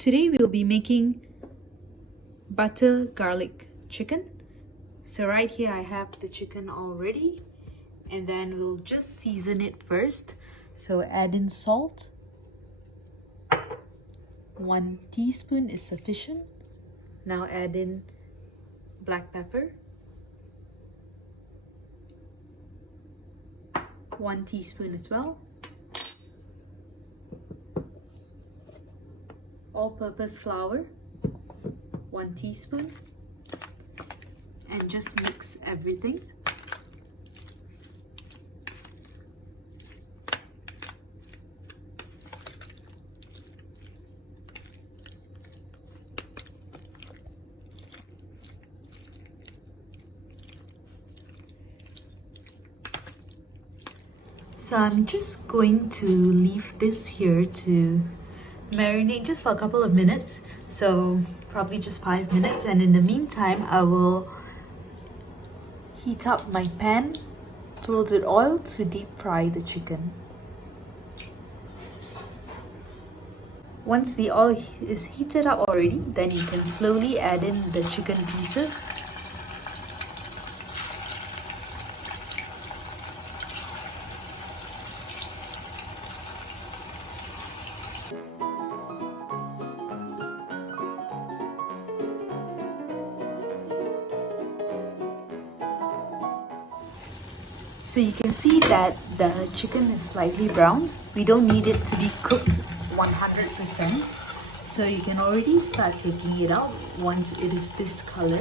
Today we'll be making butter garlic chicken. So right here I have the chicken already, and then we'll just season it first. So add in salt. 1 teaspoon is sufficient. Now add in black pepper. 1 teaspoon as well. All-purpose flour, 1 teaspoon, and just mix everything. So I'm just going to leave this here to marinate just for a couple of minutes, so probably just 5 minutes, and in the meantime I will heat up my pan filled with oil to deep fry the chicken. Once the oil is heated up already, then you can slowly add in the chicken pieces. So you can see that the chicken is slightly brown. We don't need it to be cooked 100%. So you can already start taking it out once it is this color.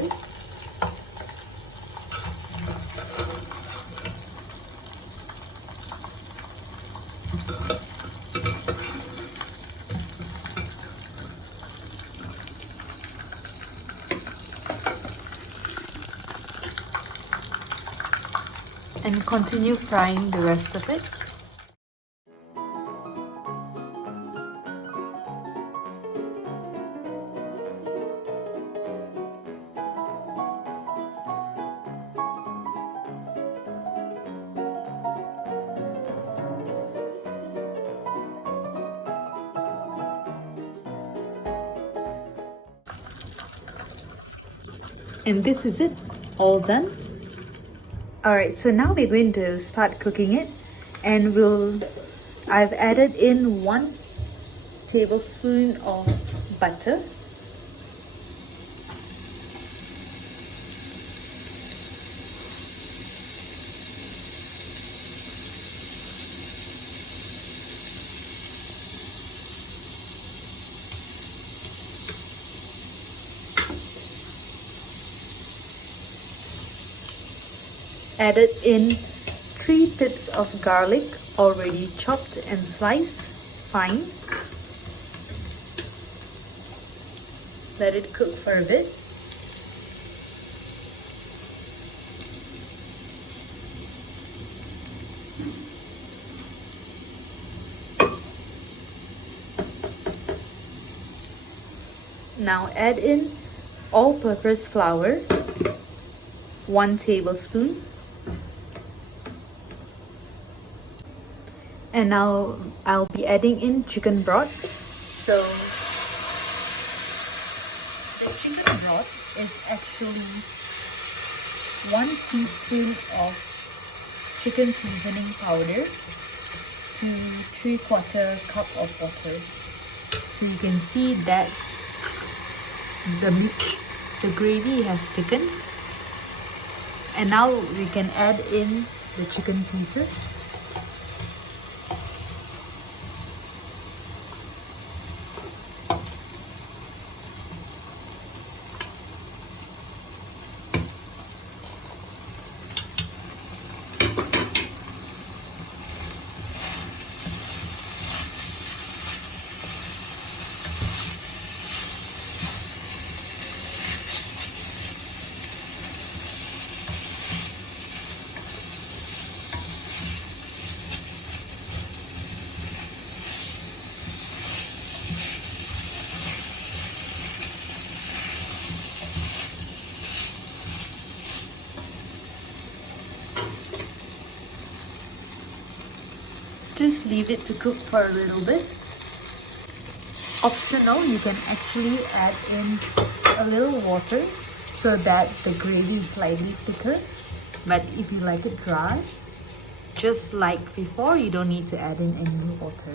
And continue frying the rest of it. And this is it, all done. Alright, so now we're going to start cooking it, and I've added in 1 tablespoon of butter. Added in 3 pips of garlic already chopped and sliced fine. Let it cook for a bit. Now add in all-purpose flour, 1 tablespoon. And now I'll be adding in chicken broth. So the chicken broth is actually 1 teaspoon of chicken seasoning powder to 3/4 cup of water. So you can see that the gravy has thickened. And now we can add in the chicken pieces. Just leave it to cook for a little bit. Optional, you can actually add in a little water so that the gravy is slightly thicker. But if you like it dry, just like before, you don't need to add in any water.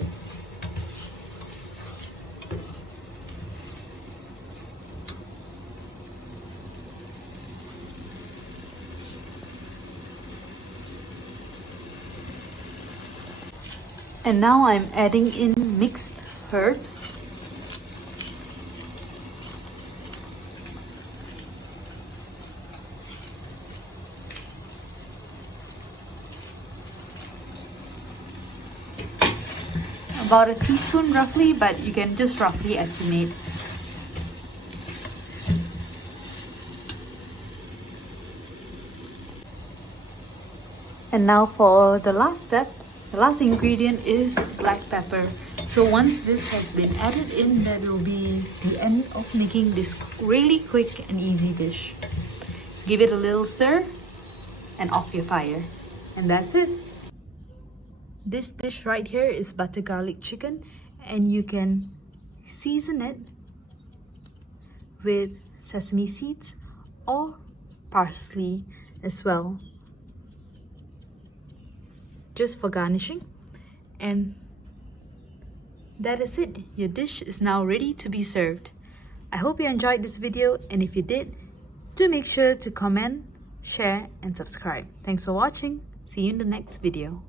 And now I'm adding in mixed herbs. About a teaspoon roughly, but you can just roughly estimate. And now for the last step, the last ingredient is black pepper. So once this has been added in, that will be the end of making this really quick and easy dish. Give it a little stir and off your fire. And that's it. This dish right here is butter garlic chicken, and you can season it with sesame seeds or parsley as well, just for garnishing. And that is it. Your dish is now ready to be served. I hope you enjoyed this video, and if you did, do make sure to comment, share and subscribe. Thanks for watching. See you in the next video.